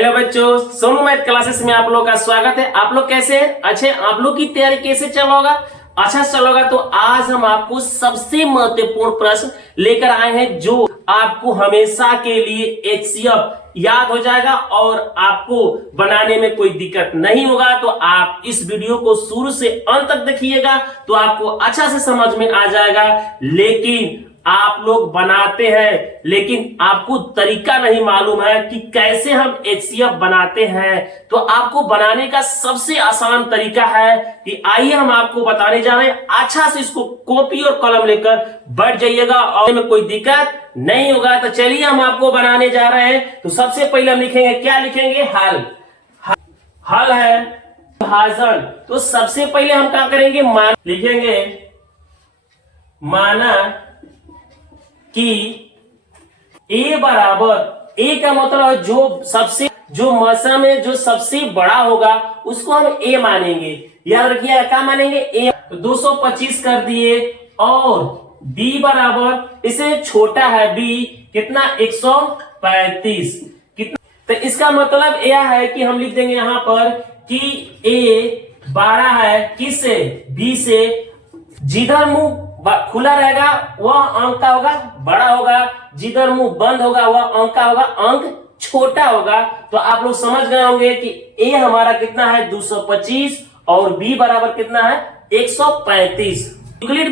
Hello बच्चों, Sonu math classes में आप लोग का स्वागत है। आप लोग कैसे हैं? अच्छे। आप लोग की तैयारी कैसे चल रहा होगा? अच्छा चल रहा होगा। तो आज हम आपको सबसे महत्वपूर्ण प्रश्न लेकर आए हैं जो आपको हमेशा के लिए एचसीएफ याद हो जाएगा और आपको बनाने में कोई दिक्कत नहीं होगा। तो आप इस वीडियो को शुरू से अंत तक देखिएगा तो आपको अच्छा से समझ में आ जाएगा। लेकिन आप लोग बनाते हैं लेकिन आपको तरीका नहीं मालूम है कि कैसे हम एचसीएफ बनाते हैं। तो आपको बनाने का सबसे आसान तरीका है कि आइए हम आपको बताने जा रहे हैं। अच्छा से इसको कॉपी और कलम लेकर बैठ जाइएगा और में कोई दिक्कत नहीं होगा। तो चलिए हम आपको बनाने जा रहे हैं। तो सबसे पहले हम लिखेंगे, क्या लिखेंगे? हल। हल है विभाजन। तो सबसे पहले हम क्या करेंगे? मान लिखेंगे। माना कि a बराबर, a का मतलब जो मसा में जो सबसे बड़ा होगा उसको हम a मानेंगे। याद रखिए क्या मानेंगे? a। तो 225 कर दिए। और b बराबर, इसे छोटा है b, कितना? 135। कितना? तो इसका मतलब यह है कि हम लिख देंगे यहां पर कि a बड़ा है किससे? b से। जिधर मुंह खुला रहेगा वह अंक का होगा बड़ा होगा, जिधर मुंह बंद होगा वह अंक का होगा अंक छोटा होगा। तो आप लोग समझ गए होंगे कि ए हमारा कितना है? 225 और बी बराबर कितना है? 135। यूक्लिड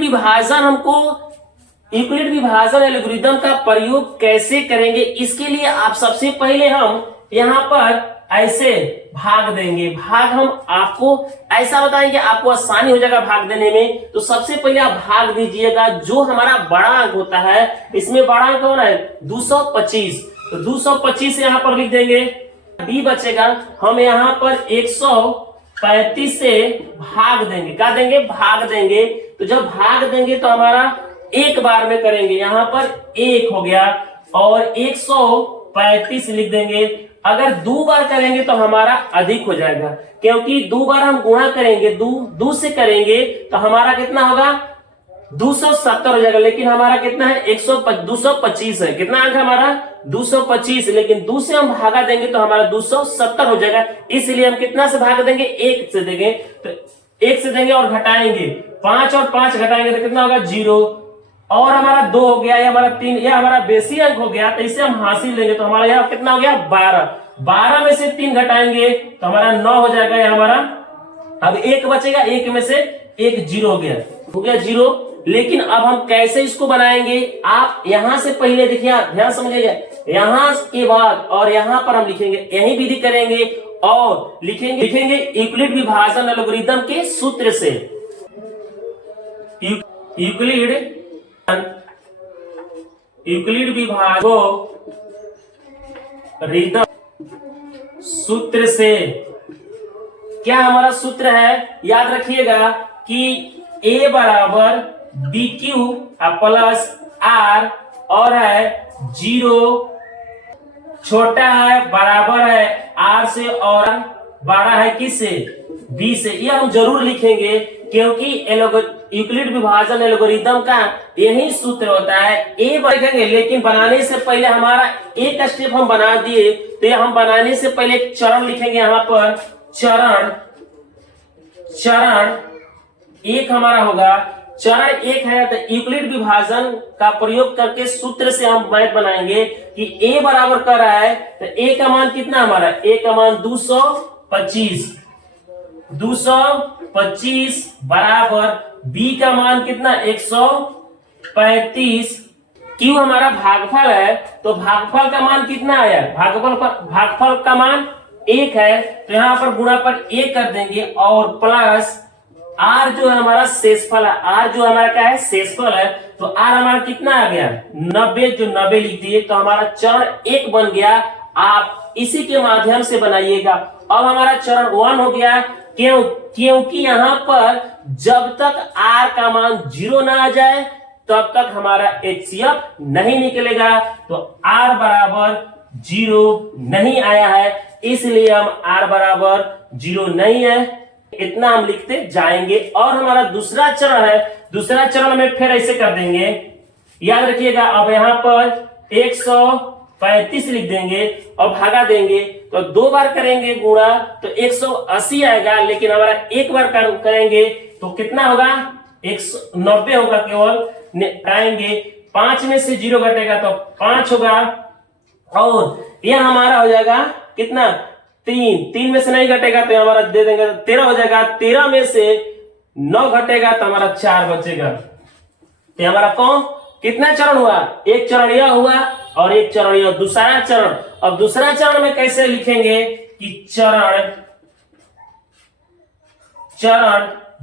विभाजन एल्गोरिथम का प्रयोग कैसे करेंगे? इसके लिए आप सबसे पहले हम यहाँ पर ऐसे भाग देंगे। भाग हम आपको ऐसा बताएंगे, आपको आसानी हो जाएगा भाग देने में। तो सबसे पहले आप भाग दीजिएगा। जो हमारा बड़ा अंक होता है, इसमें बड़ा अंक कौन है? 225। तो 225 यहाँ पर लिख देंगे। b बचेगा, हम यहाँ पर 135 से भाग देंगे। क्या देंगे? भाग देंगे। तो जब भाग देंगे तो हमारा एक बार में करेंगे। यहाँ पर 1 हो गया और 135 लिख देंगे। अगर 2 बार करेंगे तो हमारा अधिक हो जाएगा, क्योंकि 2 बार हम गुणा करेंगे, 2 से करेंगे तो हमारा कितना होगा? 270 हो जाएगा। लेकिन हमारा कितना है? 225 है। कितना अंक हमारा? 225। लेकिन 2 से हम भागा देंगे तो हमारा 270 हो जाएगा। इसलिए हम कितना से भाग देंगे? 1 से देंगे। तो 1 से देंगे और घटाएंगे, 5 और 5 घटाएंगे तो कितना होगा? 0। और हमारा 2 हो गया, या हमारा 3, या हमारा बेसी अंक हो गया। तो इसे हम हासिल लेंगे तो हमारा यहाँ कितना हो गया? 12। 12 में से 3 घटाएंगे तो हमारा 9 हो जाएगा। ये हमारा अब 1 बचेगा, 1 में से 1 0 हो गया 0। लेकिन अब हम कैसे इसको बनाएंगे? आप यहां से पहले देखिए, ध्यान समझिएगा। यहां के बाद और यहां पर हम लिखेंगे, यही विधि करेंगे और लिखेंगे यूक्लिड विभाजन एल्गोरिथम के सूत्र से। यूक्लिड विभाजन सूत्र से। क्या हमारा सूत्र है? याद रखिएगा कि a बराबर बी क्यू प्लस आर और है 0 छोटा है बराबर है आर से और बड़ा है किससे? बी से। ये हम जरूर लिखेंगे क्योंकि यूक्लिड विभाजन एल्गोरिथम का यही सूत्र होता है। ए लिखेंगे, लेकिन बनाने से पहले हमारा एक स्टेप हम बना दिए। तो ये हम बनाने से पहले एक चरण लिखेंगे। यहाँ पर चरण एक हमारा होगा। चरण 1 है तो यूक्लिड विभाजन का प्रयोग करके सूत्र से हम मैथ बनाएंगे कि a बराबर कर रहा है तो a का मान कितना हमारा? a का मान 225 बराबर b का मान कितना? 135। क्यों हमारा भागफल है तो भागफल का मान कितना आया? भागफल का मान 1 है तो यहाँ पर गुणा पर 1 कर देंगे और प्लस आर जो है हमारा शेषफल है। आर जो हमारा क्या है? शेषफल है। तो आर हमारा कितना आ गया? 90। जो 90 लिख दिए तो हमारा चरण 1 बन गया। आप इसी के माध्यम से बनाइएगा। अब हमारा चरण 1 हो गया। क्योंकि यहाँ पर जब तक आर का मान 0 ना आ जाए तब तक हमारा एचसीएफ नहीं निकलेगा। तो आर बराबर 0 नहीं आया है, इसलिए हम आर बराबर 0 नहीं है इतना हम लिखते जाएंगे। और हमारा दूसरा चरण है, दूसरा चरण में फिर ऐसे कर देंगे। याद रखिएगा। अब यहाँ पर 135 लिख देंगे और भागा देंगे, तो 2 बार करेंगे गुणा तो 180 आएगा, लेकिन हमारा एक बार करेंगे तो कितना होगा 190 होगा। केवल आएंगे 5 में से 0 घटेगा तो 5 होगा, और यह हमारा हो जाएगा कितना 3 में से नहीं घटेगा तो हमारा दे देंगे 13 हो जाएगा। 13 में से 9 घटेगा तो हमारा 4 बचेगा। तो हमारा कौन कितना चरण हुआ, एक चरण यह हुआ और एक चरण यह, दूसरा चरण। अब दूसरा चरण में कैसे लिखेंगे कि चरण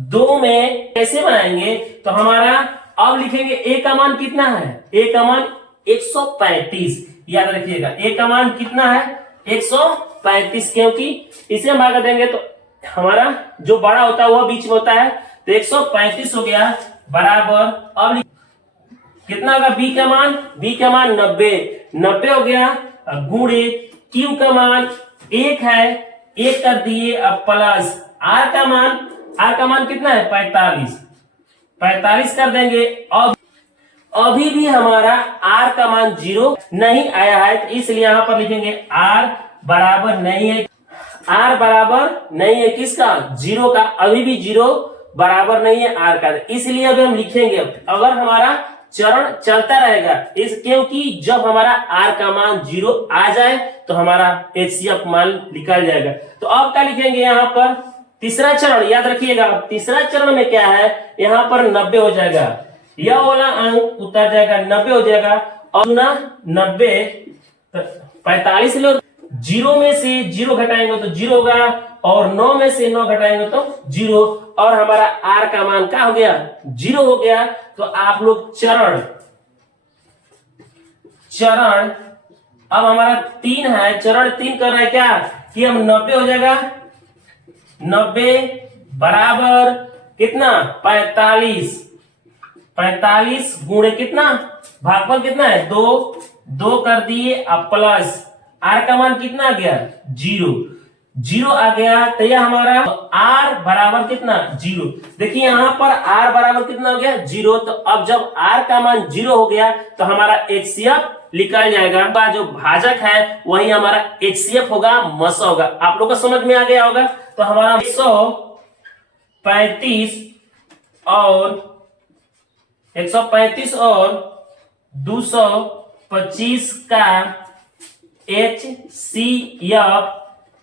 2 में कैसे बनाएंगे, तो हमारा अब लिखेंगे ए का मान कितना है, ए का मान 135, याद रखिएगा ए का मान कितना है 135, क्योंकि इसे हम भाग देंगे तो हमारा जो बड़ा होता है वह बीच में होता है, तो 135 हो गया बराबर। अब कितना होगा बी का मान 90 हो गया, गुणे क्यू का मान 1 है, 1 कर दिए, अब प्लस आर का मान कितना है 45 कर देंगे। अब अभी भी हमारा आर का मान 0 नहीं आया है, तो इसलिए यहां पर लिखेंगे आर बराबर नहीं है, आर बराबर नहीं है किसका 0 का, अभी भी 0 बराबर नहीं है आर का, इसलिए अभी हम लिखेंगे अगर हमारा चरण चलता रहेगा क्योंकि जब हमारा आर का मान 0 आ जाए तो हमारा एचसीएफ मान निकल जाएगा। तो अब क्या लिखेंगे यहाँ पर तीसरा चरण, याद रखिएगा तीसरा चरण में क्या है, यहाँ पर 90 हो जाएगा, यह वाला अंक उतर जाएगा 90 हो जाएगा, और 90 45 लो, 0 में से 0 घटाएंगे तो 0 होगा, और 9 में से 9 घटाएंगे तो 0, और हमारा आर का मान क्या हो गया 0 हो गया। तो आप लोग चरण अब हमारा 3 है, चरण 3 कर रहा है क्या कि हम 90 हो जाएगा, 90 बराबर कितना 45 गुणे कितना भागफल कितना है 2 कर दिए, अब प्लस आर का मान कितना आ गया 0 आ गया, तो यह हमारा आर बराबर कितना 0। देखिए यहाँ पर आर बराबर कितना हो गया 0, तो अब जब आर का मान 0 हो गया तो हमारा एचसीएफ निकल जाएगा, जो भाजक है वही हमारा एचसीएफ होगा, मसा होगा। आप लोग को समझ में आ गया होगा। तो हमारा 135 और 225 का एचसीएफ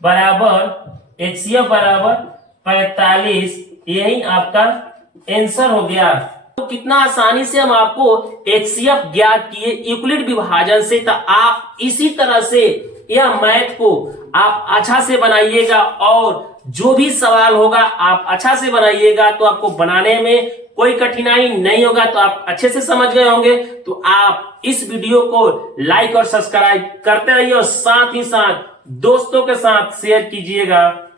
बराबर 45, यही आपका आंसर हो गया। तो कितना आसानी से हम आपको एचसीएफ ज्ञात किए यूक्लिड विभाजन से। तो आप इसी तरह से यह मैथ को आप अच्छा से बनाइएगा, और जो भी सवाल होगा आप अच्छा से बनाइएगा, तो आपको बनाने में कोई कठिनाई नहीं होगा। तो आप अच्छे से समझ गए होंगे। तो आप इस वीडियो को लाइक और सब्सक्राइब करते रहिए, और साथ ही साथ दोस्तों के साथ शेयर कीजिएगा।